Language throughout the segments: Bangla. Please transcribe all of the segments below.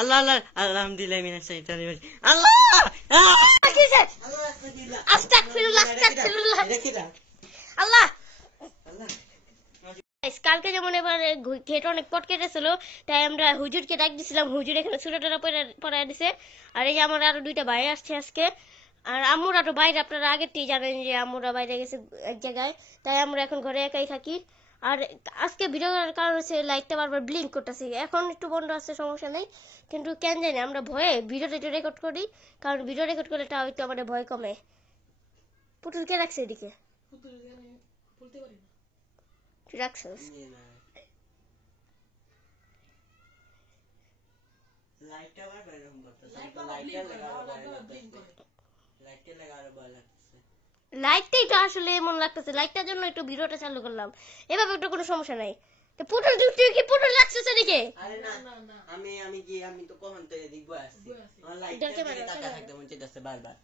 আল্লাহ আল্লাহ আলহামদুলিল্লাহ মিনাশ শাইতানির রাজিম আল্লাহ কিসে আস্তাগফিরুল্লাহ আস্তাগফিরুল্লাহ আল্লাহ কালকে যেমন এবার ঘেট অনেক পট কেটেছিল, তাই আমরা হুজুরকে ডাক দিছিলাম। হুজুর এখানে সুরাটারা পড়ায় দিছে। আর এই যে আমার আরো দুইটা ভাই আসছে আজকে, আর আম্মুরা তো বাইরে, আপনারা আগেরতেই জানেন যে আম্মুরা বাইরে গেছে এক জায়গায়, তাই আমরা এখন ঘরে একাই থাকি। আর আজকে ভিডিও করার কারণ হচ্ছে লাইটটা বারবার ব্লিঙ্ক করতেছে। এখন একটু বন্ধ আছে, সমস্যা নেই, কিন্তু কেন জানি আমরা ভয়ে ভিডিওটা একটু রেকর্ড করি, কারণ ভিডিও রেকর্ড করলে তাও একটু আমাদের ভয় কমে। পুতুল কে রাখছে এদিকে? তুই রাখছিস? লাইটটাই তো আসলে এমন লাগতেছে, লাইটটার জন্য একটু ভিডিওটা চালু করলাম। এভাবে একটু কোনো সমস্যা নাই। তো পুতুল তুই কি পুতুল লাগছিস এদিকে? আরে না আমি তো কখন থেকে দেখবো আসছি, আমার লাইটটা দিকে তাকা থাকতে মন চাইতেছে বারবার।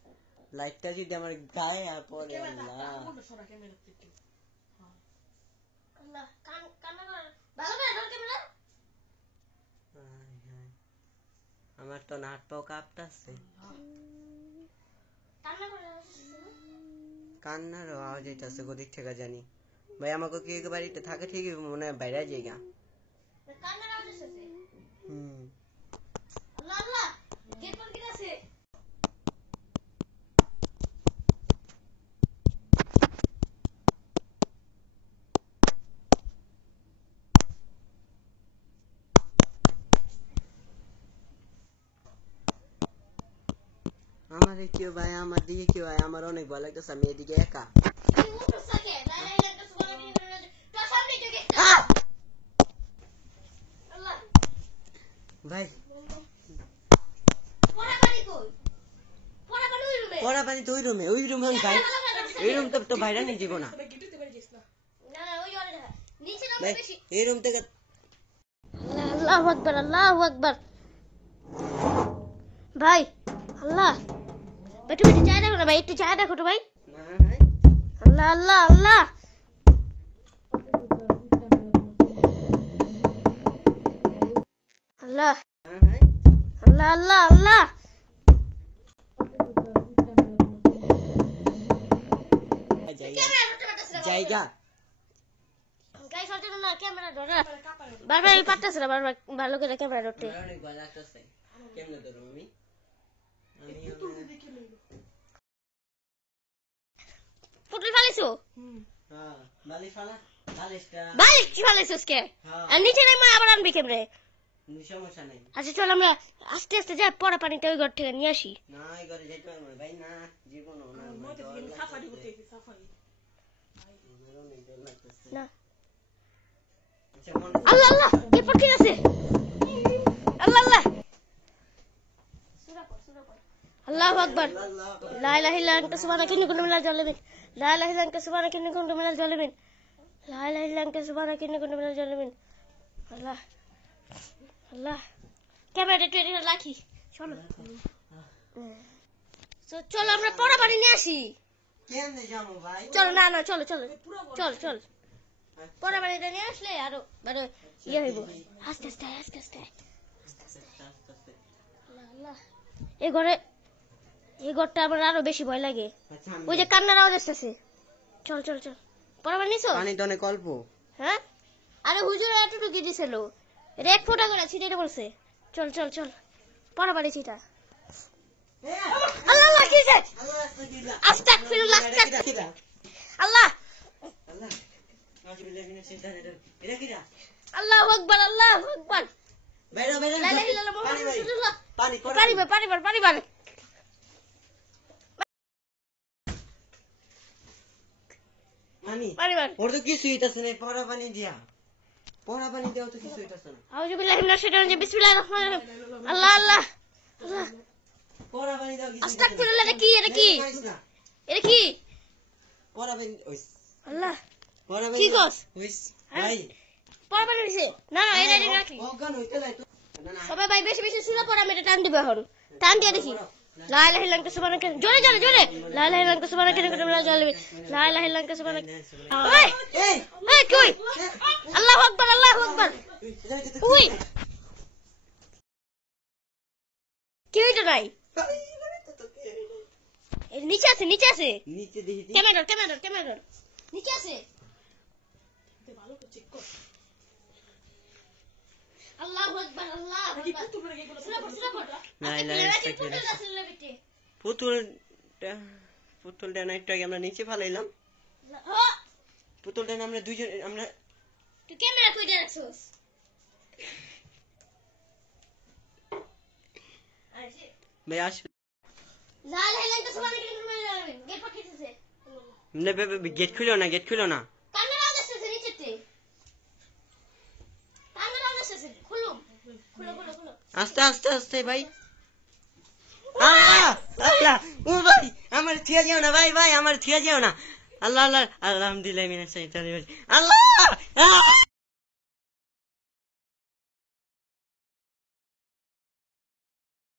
লাইটটা যদি আমার গায়ে আর পড়ে, আল্লাহ আল্লাহ কান্না কর, ভালো করে ধর ক্যামেরা। আমার তো নাট পাও কাঁপতাছে। কান্নার আওয়াজ হইতাছে কোদিক থেকে জানি। ভাই আমাকে কি বাড়িতে থাকে ঠিকই মনে হয় বাইরে যাইগা। কান্নার আওয়াজ আসছে। আল্লাহ আল্লাহ গেট বন্ধ কি আছে? আমার কেউ ভাই, আমার দিকে কেউ ভাই, আমার অনেক ভয় লাগতেছে, আমি এদিকে একা। ভাই পড়া পানি তো ওই রুমে ভাই, এই রুম তো বাইরে নিয়ে যাবো না ভাই, এই রুম থেকে। আল্লাহু আকবার আল্লাহু আকবার। ভাই আল্লাহ, ভাই তুমি একটু চায় দেখো না, ভাই একটু চায় দেখো তো ভাই। আল্লাহ আল্লাহ আল্লাহ আল্লাহ আল্লাহ আল্লাহ আল্লাহ জায়গা ক্যামেরা ধরে বারবার পারতেছে না, বারবার ভালো করে ক্যামেরা ধরতে। অনেক ভয় লাগতেছে, কেমনে ধরো আমি? পুতুল ফালাইছো? বালিশ কি ফালাইছোস কে? আর নিচে নেমে আবার আনবি কেমনে? সমস্যা নাই। আচ্ছা চল আমরা আস্তে আস্তে যাই, পড়া পানিতে ওই ঘর থেকে নিয়ে আসি। না এই ঘরে যাইতে পারবো না ভাই, না জীবনও না। না আল্লাহ আল্লাহ কে পড়ে আছে? আল্লাহ আল্লাহ আল্লাহু আকবার। লা ইলাহা ইল্লা আনতা সুবহানাকা ইন্নী কুনতু মিনাল জালিমিন। লা ইলাহা ইল্লা আনতা সুবহানাকা ইন্নী কুনতু মিনাল জালিমিন। লা ইলাহা ইল্লা আনতা সুবহানাকা ইন্নী কুনতু মিনাল জালিমিন। আল্লাহ আল্লাহ ক্যামেরাটা একটু রাখি, চলো চলো আমরা পড়া পানি নিয়ে আসি। কেমনে যাবো ভাই? চলো না না চলো চলো চল চল, পড়া পানিটা নিয়ে আসলে আরো মানে ইয়ে হইব। আস্তে আস্তে আস্তে আস্তে আল্লাহ। এই ঘরটা আমার আরো বেশি ভয় লাগে, ওই যে কান্নার আওয়াজ আসতেছে। চল চল চল, পড়া পানি নিছো? পানি তো অনেক অল্প। হ্যাঁ আরে হুজুর এতটুকু দিছিল, এটা 1 ফোঁটা করে ছিটাইতে বলছে। চল চল চল পড়া পানি ছিটা। আল্লাহ আল্লাহ কি যায়? আস্তাগফিরুল্লাহ আস্তাগফিরুল্লাহ আল্লাহ আল্লাহু আকবার আল্লাহু আকবার। বাইরে বাইরে লা ইলাহা ইল্লাল্লাহ মুহাম্মাদুর রাসূলুল্লাহ। পানি পারিবার ওর তো কিছু হইতাছে না, পড়া পানি দিয়া তো কিছু হইতাছে না। আউযু বিল্লাহি মিনাশ শাইতানির রাজিম, বিসমিল্লাহির রহমানির রহিম। আল্লাহ আল্লাহ আল্লাহ পড়া পানি দাও কিছু। আস্তাগফিরুল্লাহ। এটা কি এটা কি পড়া পানি ওইস আল্লাহ পড়া পানি কি কস ওইস ভাই, পড়া পানি দিছে না না এটা রাখি। অজ্ঞান হইতে লাই তো না। সবাই ভাই বেশি বেশি সূরা পড়া, আমি এটা টান দিব এখন, টান দিয়ে দেখি। লা ইলাহা ইল্লা আনতা সুবহানাকা, জোরে জোরে জোরে। লা ইলাহা ইল্লা আনতা সুবহানাকা ইন্নী কুনতু মিনাল জালিমিন। লা ইলাহা ইল্লা আনতা সুবহানাকা। এই কই? আল্লাহু আকবার আল্লাহু আকবার। ওই কেউই তো নাই ভাই, এখানে তো কেউ নেই। এই নিচে আছে নিচে আছে নিচে দেখি দি। ক্যামেরা নিচে আছে ভালো করে চেক কর আল্লাহু আকবার আল্লাহু কি আকবার পুতুল রেগে গেল সুরা পড় নাই, নাই, পুতুলটা না একটু আগে আমরা নিচে ফালাইলাম পুতুলটা না আমরা দুইজন আমরা তুই ক্যামেরা কইটা রাখছস ভাই আস লাল হেলেন তো সবাই মিলে গেট পাঠিয়েছে গেট খুলো না কান্নার আওয়াজ আসছে নিচেতে কান্নার আওয়াজ আসছে খুলো আস্তে ভাই আল্লাহ আল্লাহ ও ভাই আমার থিয়া যাও না ভাই আমার থিয়া যাও না আল্লাহ আলহামদুলিল্লাহ মিনাশ শাইতানির রাজিম আল্লাহ